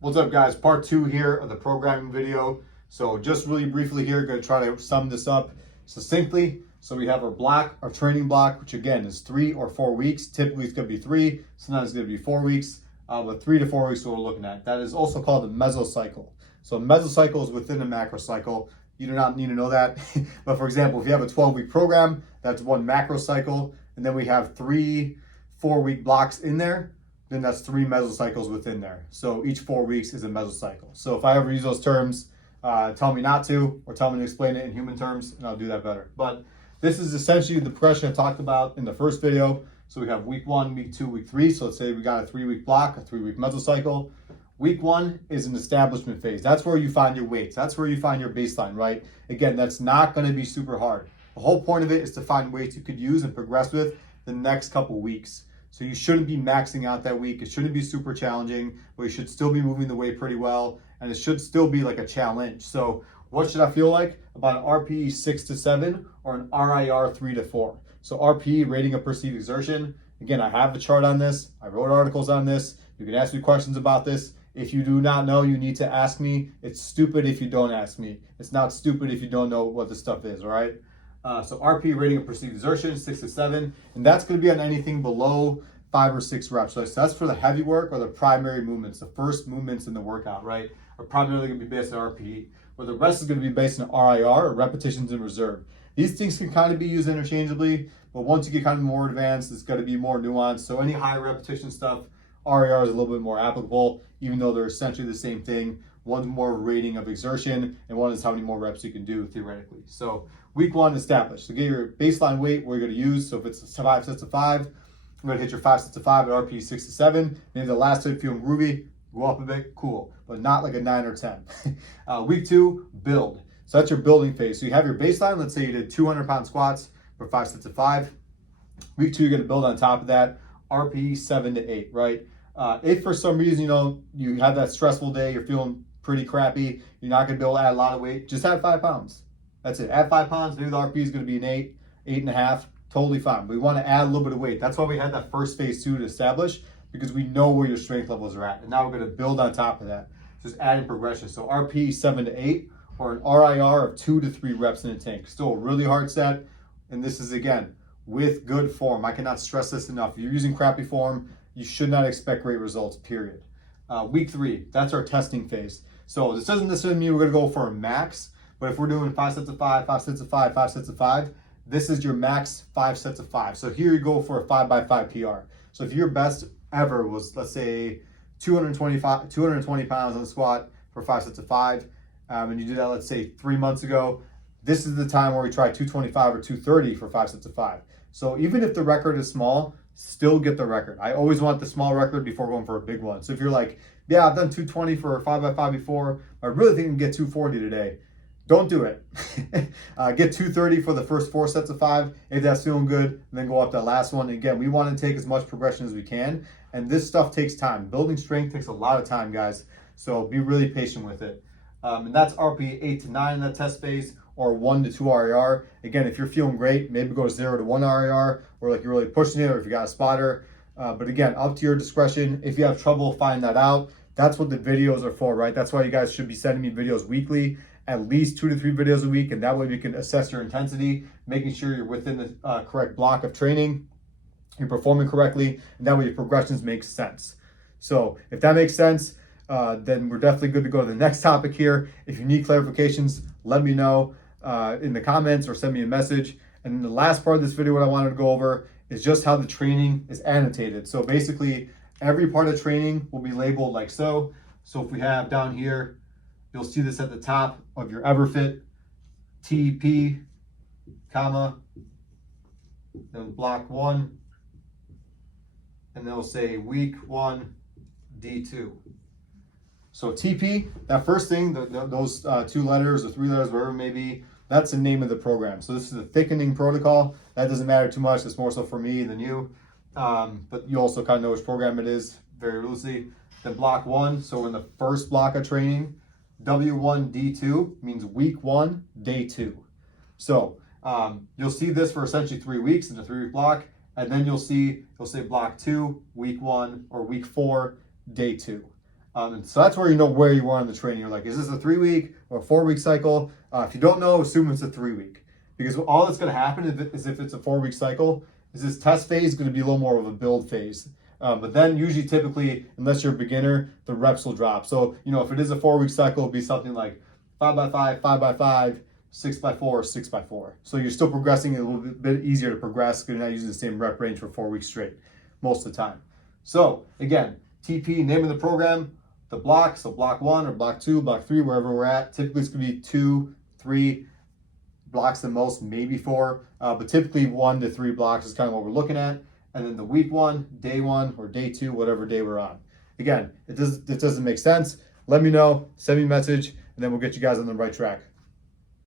What's up, guys? Part 2 here of the programming video. So just really briefly here, going to try to sum this up succinctly. So we have our training block, which again is 3 or 4 weeks. Typically it's going to be 3, sometimes it's going to be 4 weeks, but 3 to 4 weeks is what we're looking at. That is also called the mesocycle. So mesocycle is within the macrocycle. You do not need to know that. But for example, if you have a 12-week program, that's one macrocycle, and then we have 3 4-week blocks in there, then that's 3 mesocycles within there. So each 4 weeks is a mesocycle. So if I ever use those terms, tell me not to, or tell me to explain it in human terms, and I'll do that better. But this is essentially the progression I talked about in the first video. So we have week 1, week 2, week 3. So let's say we got a 3-week block, a 3-week mesocycle. Week 1 is an establishment phase. That's where you find your weights. That's where you find your baseline, right? Again, that's not going to be super hard. The whole point of it is to find weights you could use and progress with the next couple weeks. So you shouldn't be maxing out that week. It shouldn't be super challenging, but you should still be moving the weight pretty well, and it should still be like a challenge. So what should I feel like? About an RPE 6 to 7 or an RIR 3 to 4. So RPE, rating of perceived exertion. Again, I have the chart on this. I wrote articles on this. You can ask me questions about this. If you do not know, you need to ask me. It's stupid if you don't ask me. It's not stupid if you don't know what this stuff is, all right? So RP, rating of perceived exertion, 6 to 7, and that's going to be on anything below 5 or 6 reps. So that's for the heavy work or the primary movements, the first movements in the workout, right? Are primarily going to be based on RPE, where the rest is going to be based on RIR, or repetitions in reserve. These things can kind of be used interchangeably, but once you get kind of more advanced, it's going to be more nuanced. So any high repetition stuff, RIR is a little bit more applicable, even though they're essentially the same thing. One's more rating of exertion, and one is how many more reps you can do theoretically. So week 1 established. So get your baseline weight we're going to use. So if it's 5 sets of 5, I'm going to hit your 5 sets of 5 at RPE 6 to 7. Maybe the last set feeling groovy, go up a bit, cool, but not like a 9 or 10. Week 2, build. So that's your building phase. So you have your baseline. Let's say you did 200-pound squats for 5 sets of 5. Week 2, you're going to build on top of that, RPE 7 to 8, right? If for some reason, you have that stressful day, you're feeling pretty crappy, you're not going to be able to add a lot of weight, just add 5 pounds. That's it. Add 5 pounds. Maybe the RPE is going to be an 8, 8.5. Totally fine. We want to add a little bit of weight. That's why we had that first phase 2 to establish, because we know where your strength levels are at. And now we're going to build on top of that. Just adding progression. So RPE 7 to 8 or an RIR of 2 to 3 reps in a tank. Still a really hard set. And this is, again, with good form. I cannot stress this enough. If you're using crappy form, you should not expect great results, period. Week 3, that's our testing phase. So this doesn't necessarily mean we're going to go for a max, but if we're doing 5 sets of 5, 5 sets of 5, 5 sets of 5, this is your max 5 sets of 5. So here you go for a 5x5 PR. So if your best ever was, let's say, 220 pounds on the squat for 5 sets of 5, and you did that, let's say, 3 months ago, this is the time where we try 225 or 230 for 5 sets of 5. So even if the record is small, still get the record. I always want the small record before going for a big one. So if you're like, yeah, I've done 220 for a 5x5 before, I really think I can get 240 today, don't do it. Get 230 for the first 4 sets of 5. If that's feeling good, and then go up that last one. Again, we want to take as much progression as we can. And this stuff takes time. Building strength takes a lot of time, guys. So be really patient with it. And that's RPE 8 to 9 in that test phase, or 1 to 2 RIR. Again, if you're feeling great, maybe go 0 to 1 RIR, or like you're really pushing it, or if you got a spotter. But again, up to your discretion. If you have trouble finding that out, that's what the videos are for, right? That's why you guys should be sending me videos weekly, at least 2 to 3 videos a week, and that way you can assess your intensity, making sure you're within the correct block of training, you're performing correctly, and that way your progressions make sense. So if that makes sense, then we're definitely good to go to the next topic here. If you need clarifications, let me know in the comments or send me a message. And the last part of this video, what I wanted to go over is just how the training is annotated. So basically, every part of training will be labeled like so. So if we have down here, you'll see this at the top of your EverFit, TP, comma, then block 1, and they'll say week 1, D2. So TP, that first thing, those 2 letters or 3 letters, whatever it may be, that's the name of the program. So this is a thickening protocol. That doesn't matter too much. It's more so for me than you. But you also kind of know which program it is very loosely. Then block 1, so in the first block of training, W1, D2 means week 1, day 2. So you'll see this for essentially 3 weeks in a 3-week block. And then you'll say block 2, week 1, or week 4, day 2. And so that's where you know where you are in the training. You're like, is this a 3-week or a 4-week cycle? If you don't know, assume it's a 3-week. Because all that's going to happen is if it's a 4-week cycle, is this test phase is going to be a little more of a build phase. But then usually, typically, unless you're a beginner, the reps will drop. So, if it is a 4-week cycle, it'll be something like 5x5, 5x5, 6x4, 6x4. So you're still progressing. A little bit easier to progress because you're not using the same rep range for 4 weeks straight most of the time. So again, TP, name of the program, the block, so block 1 or block 2, block 3, wherever we're at. Typically it's going to be 2, 3 blocks the most, maybe 4, but typically 1 to 3 blocks is kind of what we're looking at. And then the week 1, day 1, or day 2, whatever day we're on. Again, it doesn't make sense. Let me know, send me a message, and then we'll get you guys on the right track.